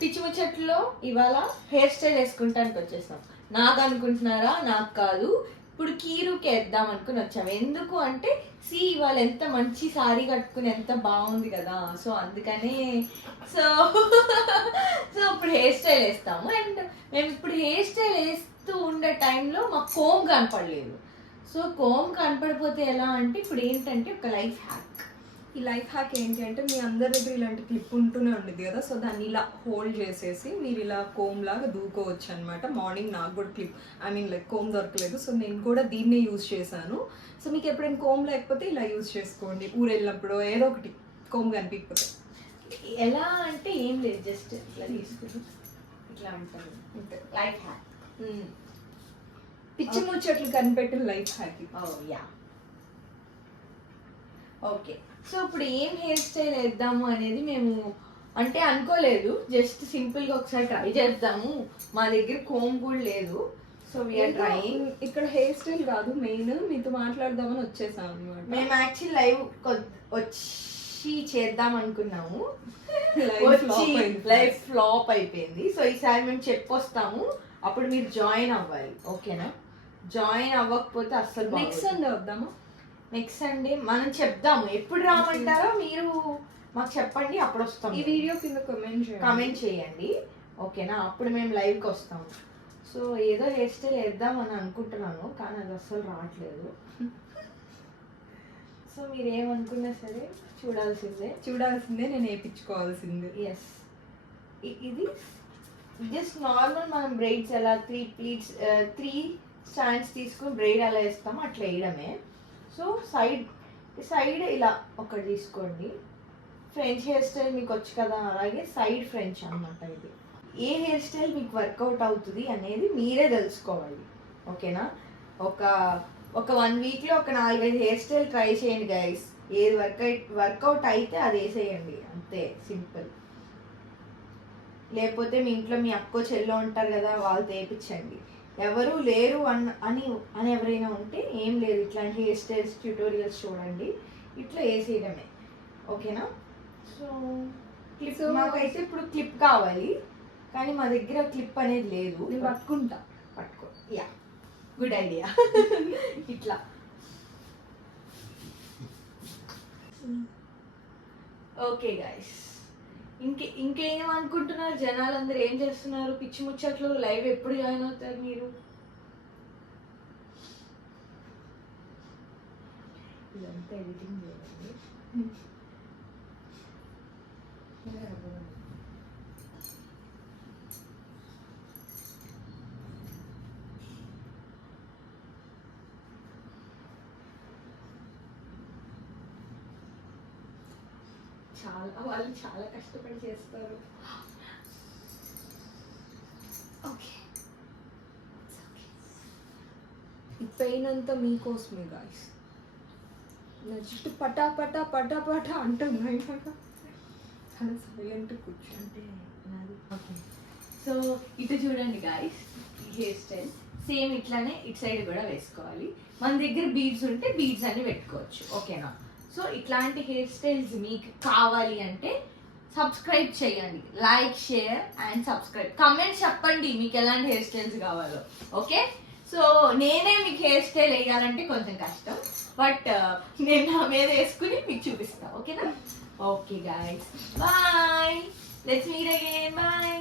పిచ్చి ముచ్చట్లో ఇవాళ hair style వేసుకుంటానికి వచ్చేసాం. నాకు అనుకుంటున్నారా? నాకు కాదు. ఇప్పుడు కీరుకి వేద్దాం అనుకుని వచ్చాము. ఎందుకు అంటే ఇవాళ ఎంత మంచి సారీ కట్టుకుని ఎంత బాగుంది కదా, సో అందుకనే సో సో ఇప్పుడు హెయిర్ స్టైల్ వేస్తాము. అండ్ మేము ఇప్పుడు హెయిర్ స్టైల్ వేస్తూ ఉండే టైంలో మాకు కోమ్ కనపడలేదు. సో కోమ్ కనపడిపోతే ఎలా అంటే ఇప్పుడు ఏంటంటే ఒక లైఫ్ హ్యాక్. ఈ లైఫ్ హ్యాక్ ఏంటి అంటే మీ అందరి దగ్గర ఇలాంటి క్లిప్ ఉంటూనే ఉండేది కదా, సో దాన్ని ఇలా హోల్డ్ చేసేసి మీరు ఇలా కోమ్ లాగా దూకోవచ్చు అనమాట. మార్నింగ్ నాకు కూడా క్లిప్ లైక్ కోమ్ దొరకలేదు, సో నేను కూడా దీన్నే యూజ్ చేశాను. సో మీకు ఎప్పుడైనా కోమ్ లేకపోతే ఇలా యూజ్ చేసుకోండి. ఊరు వెళ్ళినప్పుడు ఏదో ఒకటి కోమ్ కనిపించకపోతే. ఎలా అంటే ఏం లేదు, జస్ట్ ఇట్లా తీసుకుని ఇట్లా ఉంటుంది లైఫ్ హ్యాక్. పిచ్చి ముచ్చట్లు కనిపెట్టిన life hack. Yeah okay. So ఇప్పుడు ఏం హెయిర్ స్టైల్ వేద్దాము అనేది మేము అంటే అనుకోలేదు, జస్ట్ సింపుల్గా ఒకసారి ట్రై చేద్దాము. మా దగ్గర కోమ్ కూడా లేదు, సో వీఆర్ ట్రైయింగ్. ఇక్కడ హెయిర్ స్టైల్ కాదు, మెయిన్ మీతో మాట్లాడదామని వచ్చేసాం అనమాట. మేము యాక్చువల్ లైవ్ వచ్చి చేద్దాం అనుకున్నాము, లైవ్ ఫ్లాప్ అయిపోయింది. సో ఈసారి మేము చెప్పొస్తాము, అప్పుడు మీరు జాయిన్ అవ్వాలి, ఓకేనా? జాయిన్ అవ్వకపోతే అస్సలు నెక్స్ట్ సండే వద్దామా? నెక్స్ట్ సండే మనం చెప్దాము. ఎప్పుడు రామంటారో మీరు మాకు చెప్పండి, అప్పుడు వస్తాం. ఈ వీడియో కింద కమెంట్ చేయండి, ఓకేనా? అప్పుడు మేము లైవ్కి వస్తాము. సో ఏదో హెయిర్ స్టైల్ వేద్దాం అని అనుకుంటున్నాను, కానీ అది అస్సలు రావట్లేదు. సో మీరు ఏమనుకున్నా సరే చూడాల్సిందే, నేను వేయించుకోవాల్సిందే. ఎస్, ఇది జస్ట్ నార్మల్ మనం బ్రైడ్స్ ఎలా 3 స్టాండ్స్ తీసుకుని బ్రైడ్ ఎలా వేస్తామో అట్లా వేయడమే. సో సైడ్ ఇలా ఒకటి తీసుకోండి. ఫ్రెంచ్ హెయిర్ స్టైల్ మీకు వచ్చు కదా, అలాగే సైడ్ ఫ్రెంచ్ అన్నమాట. ఇది ఏ హెయిర్ స్టైల్ మీకు వర్కౌట్ అవుతుంది అనేది మీరే తెలుసుకోవాలి, ఓకేనా? ఒక 1 వీక్లో ఒక 4-5 హెయిర్ స్టైల్ ట్రై చేయండి గైస్. ఏది వర్కౌట్ అయితే అది వేసేయండి, అంతే, సింపుల్. లేకపోతే మీ ఇంట్లో మీ అక్కో చెల్లో ఉంటారు కదా, వాళ్ళతో వేయించండి. ఎవరు లేరు అని ఎవరైనా ఉంటే ఏం లేదు, ఇట్లాంటి హెయిర్ స్టైల్స్ ట్యూటోరియల్స్ చూడండి, ఇట్లా వేసేయడమే, ఓకేనా? సో క్లిప్ మాకైతే ఇప్పుడు క్లిప్ కావాలి, కానీ మా దగ్గర క్లిప్ అనేది లేదు. నేను పట్టుకో. Yeah, good idea. ఇట్లా ఓకే గైస్, ఇంకేమనుకుంటున్నారు జనాలందరూ? ఏం చేస్తున్నారు? పిచ్చి ముచ్చట్లు లైవ్ ఎప్పుడు జాయిన్ అవుతారు మీరు? ఇదంతా ఎడిటింగ్ చేయండి. వాళ్ళు చాలా కష్టపడి చేస్తారు. ఈ పెయిన్ అంతా మీకోసమే గాయ్స్. నా జుట్టు పటా పటా పటా పటా అంటున్నాయి కదా, చాలా సైలెంట్ కూర్చుంటే నాది. ఓకే, సో ఇటు చూడండి గాయ్స్, హెయిర్ స్టైల్ సేమ్ ఇట్లానే ఇటు సైడ్ కూడా వేసుకోవాలి. మన దగ్గర బీడ్స్ ఉంటే బీడ్స్ అన్ని పెట్టుకోవచ్చు, ఓకేనా? సో ఇట్లాంటి హెయిర్ స్టైల్స్ మీకు కావాలి అంటే సబ్స్క్రైబ్ చేయండి, like, share and subscribe. Comment చెప్పండి మీకు ఎలాంటి హెయిర్ స్టైల్స్ కావాలో, ఓకే? సో నేనే మీకు హెయిర్ స్టైల్ వేయాలంటే కొంచెం కష్టం, బట్ నేను నా మీద వేసుకుని మీకు చూపిస్తాను, ఓకేనా? Okay guys, bye, let's meet again, bye.